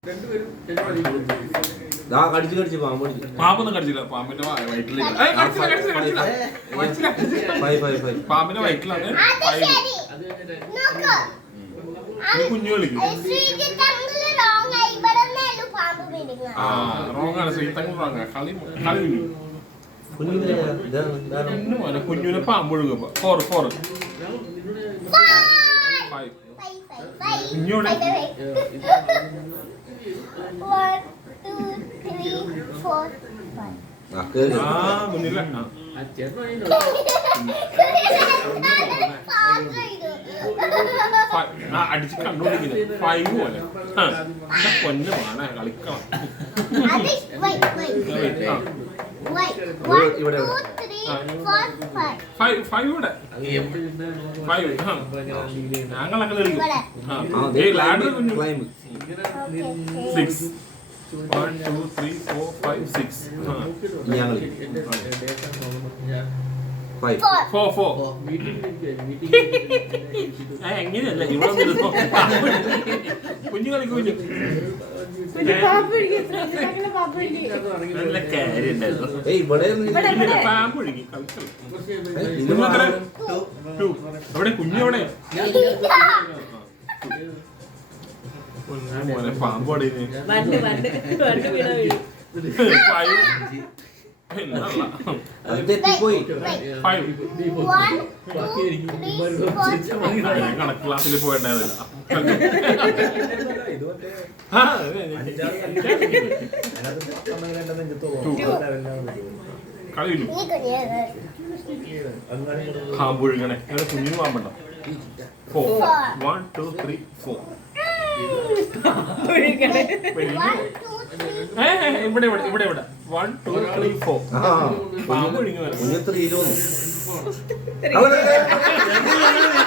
കടിച്ചു പാമ്പൊന്നും കടിച്ചില്ല. പാമ്പിന്റെ വയറ്റിലേക്ക് പാമ്പിന്റെ വയറ്റിലാണ് കുഞ്ഞു കളിക്കും. റോങ്ങാണ് ശ്രീതങ്ങൾ റോങ്ങ കളി കുഞ്ഞുനെ പാമ്പ് ഒഴുകുമ്പോ 4 കുഞ്ഞോടെ മുന്നില അടിച്ച് കണ്ടോണ്ടിരിക്കുന്നത് 5 പോലെ പൊന്നു വേണ കളിക്കണം. ഞങ്ങളൊക്കെ കളിക്കും. 6 1 2 3 4 5 6 എങ്ങനെയല്ല ഇവിടെ കുഞ്ഞു കളിക്കും. കുഞ്ഞു നല്ല കാര്യം പാമ്പ് ഒഴുകി അവിടെ കുഞ്ഞവിടെ പാമ്പ് കണക്ക് ക്ലാസ്സിൽ പോയിണ്ടായിരുന്നില്ല. കളിയില്ല പാമ്പ് ഒഴുകണേ. കുഞ്ഞു പാമ്പുണ്ടോ? 4 1 2 3 4 ഇവിടെ 1 2 3 4 പാമ്പ് ഒഴുകി.